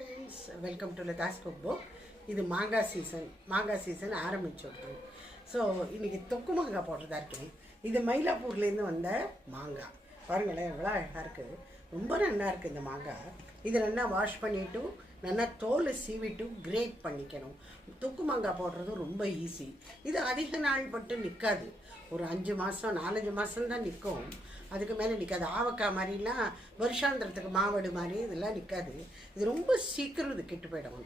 Friends, welcome to Latha's cook book. இது மாங்காய் season ஆரம்பிச்சிடுறோம். So இன்றைக்கி தொக்கு மாங்காய் போடுறதா இருக்கேன். இது மயிலாப்பூர்லேருந்து வந்த மாங்காய். பாருங்களேன் எவ்வளோ அழகாக இருக்குது. ரொம்ப நல்லா இருக்குது இந்த மாங்காய். இதை நல்லா வாஷ் பண்ணிவிட்டு நல்லா தோலை சீவிட்டு கிரேட் பண்ணிக்கணும். தொக்கு மாங்காய் போடுறது ரொம்ப ஈஸி. இது அதிக நாள் பட்டு நிற்காது. ஒரு 5 மாதம் 4-5 மாதம் தான் நிற்கும். அதுக்கு மேலே நிற்காது. ஆவக்காய் மாதிரிலாம் வருஷாந்திரத்துக்கு மாவடு மாதிரி இதெல்லாம் நிற்காது. இது ரொம்ப சீக்கிரம் இது கெட்டு போயிடும்.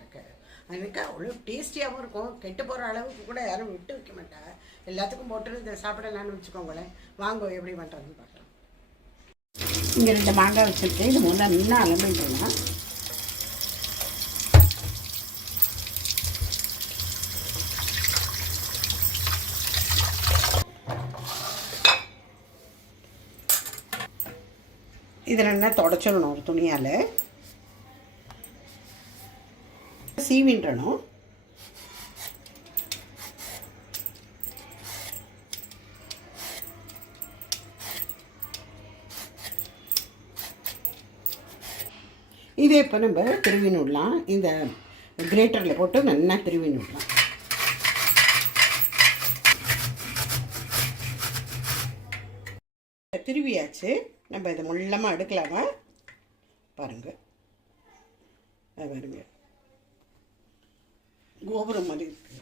எனக்கு அவ்வளோ டேஸ்டியாகவும் இருக்கும். கெட்டு போகிற அளவுக்கு கூட யாரும் விட்டு வைக்க மாட்டாங்க. எல்லாத்துக்கும் போட்டு இதை சாப்பிடலான்னு வச்சுக்கோங்களேன். வாங்க எப்படி பண்ணுறதுன்னு பார்க்கலாம். இங்கே 2 மாங்காய் வச்சுருக்கேன். இது முதல்ல நல்லா அலம்பிட்டுருலாம். இதை நல்லா தொடச்சிடணும். ஒரு துணியால் சீவின்றணும். இதே இப்போ நம்ம திருவி விடலாம். இந்த கிரேட்டரில் போட்டு நல்லா திருவி விடலாம். திருவியாச்சு. நம்ம இதை முள்ளமாக எடுக்கலாமா? பாருங்கள், பாருங்க, கோபுரம் மாதிரி இருக்கு.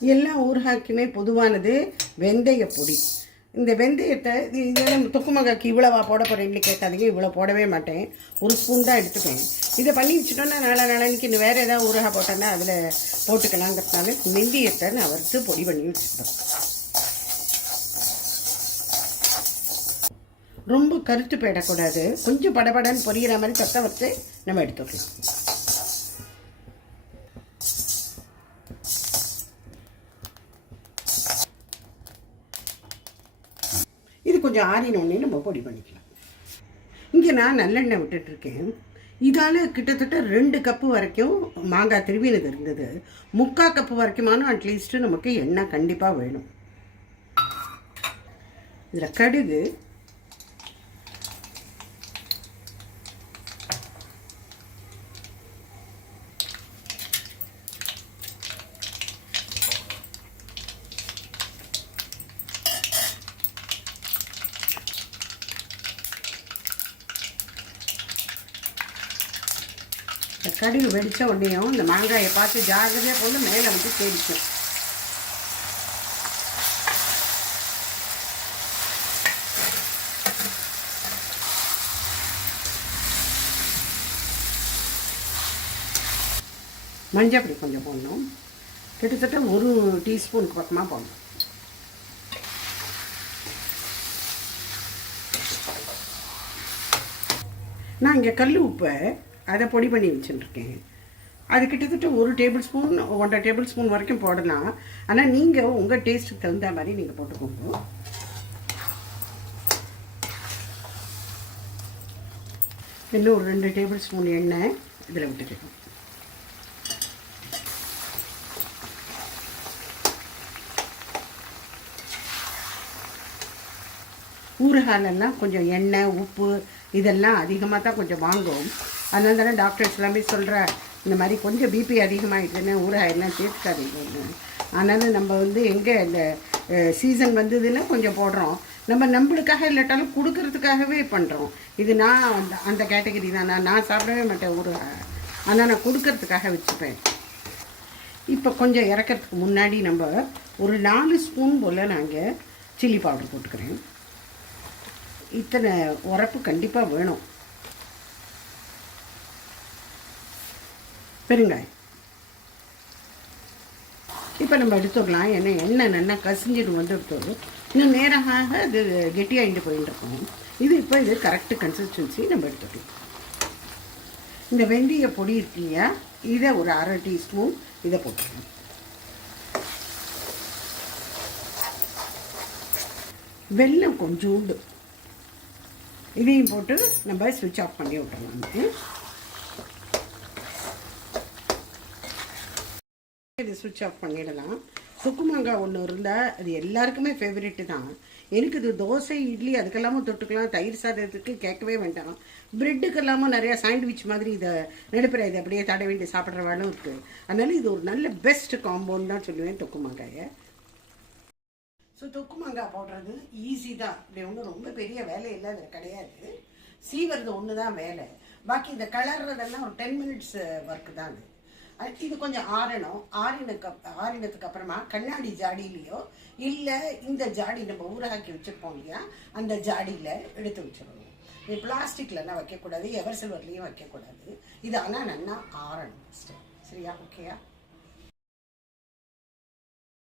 எல்லா ஊறுகாய்க்குமே பொதுவானது வெந்தய பொடி. இந்த வெந்தயத்தை இதெல்லாம் தொக்கு மாங்காய்க்கு இவ்வளோவா போட போகிறேன்னு கேட்காதீங்க. இவ்வளோ போடவே மாட்டேன். 1 ஸ்பூன் தான் எடுத்துப்பேன். இதை பண்ணி வச்சுட்டோன்னா நாளைக்கு இன்னும் வேறு ஏதாவது ஊறுகாய் போட்டோன்னா அதில் போட்டுக்கலாங்கிறதுனால வெந்தயத்தை நான் வறுத்து பொடி பண்ணி வச்சுட்டோம். ரொம்ப கருத்து போயிடக்கூடாது. கொஞ்சம் படபடன்னு பொரியிற மாதிரி சத்த வச்சு நம்ம எடுத்துக்கலாம். இது கொஞ்சம் ஆறினோடனே நம்ம பொடி பண்ணிக்கலாம். இங்கே நான் நல்லெண்ணெய் விட்டுட்ருக்கேன். இதால் கிட்டத்தட்ட 2 கப்பு வரைக்கும் மாங்காய் திருவினது இருந்தது. 3/4 கப்பு வரைக்குமானும் அட்லீஸ்ட்டு நமக்கு எண்ணெய் கண்டிப்பாக வேணும். இதில் கடுகு, கடுகு வெடித்த உடனேயும் இந்த மாங்காயை பார்த்து ஜாகிரதையாக போட்டு மேலே வந்து தேடிக்கும். மஞ்சள் பொடி கொஞ்சம் போடணும். கிட்டத்தட்ட 1 டீஸ்பூனுக்கு பக்கமாக போடணும். நான் இங்கே கல் உப்பை அதை பொடி பண்ணி வச்சுட்டுருக்கேன். அது கிட்டத்தட்ட 1 டேபிள் ஸ்பூன் 1.5 டேபிள் ஸ்பூன் வரைக்கும் போடலாம். ஆனால் நீங்கள் உங்கள் டேஸ்ட்டுக்கு தகுந்த மாதிரி நீங்கள் போட்டுக்கோங்க. இன்னும் ஒரு 2 டேபிள் ஸ்பூன் எண்ணெய் இதில் விட்டுக்கணும். ஊறுகாலெல்லாம் கொஞ்சம் எண்ணெய் உப்பு இதெல்லாம் அதிகமாக தான் கொஞ்சம் வாங்கும். அதனால தானே டாக்டர்ஸ் எல்லாமே சொல்கிற இந்த மாதிரி கொஞ்சம் பிபி அதிகமாகிட்டுன்னு ஊறுகாயெல்லாம் சேர்த்துக்காதீங்க. அதனால் நம்ம எங்கே இந்த சீசன் வந்ததுன்னா கொஞ்சம் போடுறோம். நம்மளுக்காக இல்லாட்டாலும் கொடுக்கறதுக்காகவே பண்ணுறோம். இது நான் அந்த கேட்டகரி தான். நான் சாப்பிடவே மாட்டேன் ஊறுகாய். ஆனால் நான் கொடுக்கறதுக்காக வச்சுப்பேன். இப்போ கொஞ்சம் இறக்கிறதுக்கு முன்னாடி நம்ம ஒரு 4 ஸ்பூன் போல் நாங்கள் சில்லி பவுடர் போட்டுக்கிறேன். இத்தனை உரப்பு கண்டிப்பாக வேணும். பெருங்காயம் இப்போ நம்ம எடுத்துக்கலாம். ஏன்னா எண்ணெய் நல்லா கசிஞ்சிட்டு எடுத்து இன்னும் நேராக அது கெட்டியாகிட்டு போயிட்டு இருக்கோம். இது கரெக்டு கன்சிஸ்டன்சி நம்ம எடுத்துக்கலாம். இந்த வெந்தய பொடி இருக்கு இல்லையா, இதை ஒரு 1/2 டீஸ்பூன் இதை போட்டுக்கலாம். வெல்லம் கொஞ்சோண்டு இதையும் போட்டு நம்ம ஸ்விட்ச் ஆஃப் பண்ணி விட்டுறலாம். இது ஸ்விட்ச் ஆஃப் பண்ணிடலாம். சுக்கு மாங்காய் ஒன்று இருந்தால் அது எல்லாருக்குமே ஃபேவரெட்டு தான். எனக்கு இது தோசை இட்லி அதுக்கெல்லாமும் தொட்டுக்கலாம், தயிர் சாதத்துக்கு கேட்கவே வேண்டாம். ப்ரெட்டுக்கு எல்லாமும் நிறையா சாண்ட்விச் மாதிரி இதை நடுப்புற இதை அப்படியே தட வேண்டி சாப்பிட்ற வேலும் இருக்குது. அதனால இது ஒரு நல்ல பெஸ்ட் காம்போன்னு தான் சொல்லுவேன் தொக்கு மாங்காயை. ஸோ தொக்கு மாங்காய் போடுறது ஈஸி தான், இப்படி ஒன்றும் ரொம்ப பெரிய வேலை இல்லை அதில் கிடையாது. சீவறது ஒன்று தான் வேலை, பாக்கி இந்த கலர்றதெல்லாம் ஒரு 10 மினிட்ஸ் ஒர்க்கு தான் அது. இது கொஞ்சம் ஆறணும். ஆறினதுக்கு அப்புறமா கண்ணாடி ஜாடியிலையோ இல்லை இந்த ஜாடி நம்ம ஊறாக்கி வச்சுருப்போம் இல்லையா, அந்த ஜாடியில் எடுத்து வச்சிடணும். இது பிளாஸ்டிக்லலாம் வைக்கக்கூடாது, எவர் சில்வர்லேயும் வைக்கக்கூடாது. இது ஆனால் நல்லா ஆறணும் ஃபஸ்ட்டு. சரியா? ஓகேயா?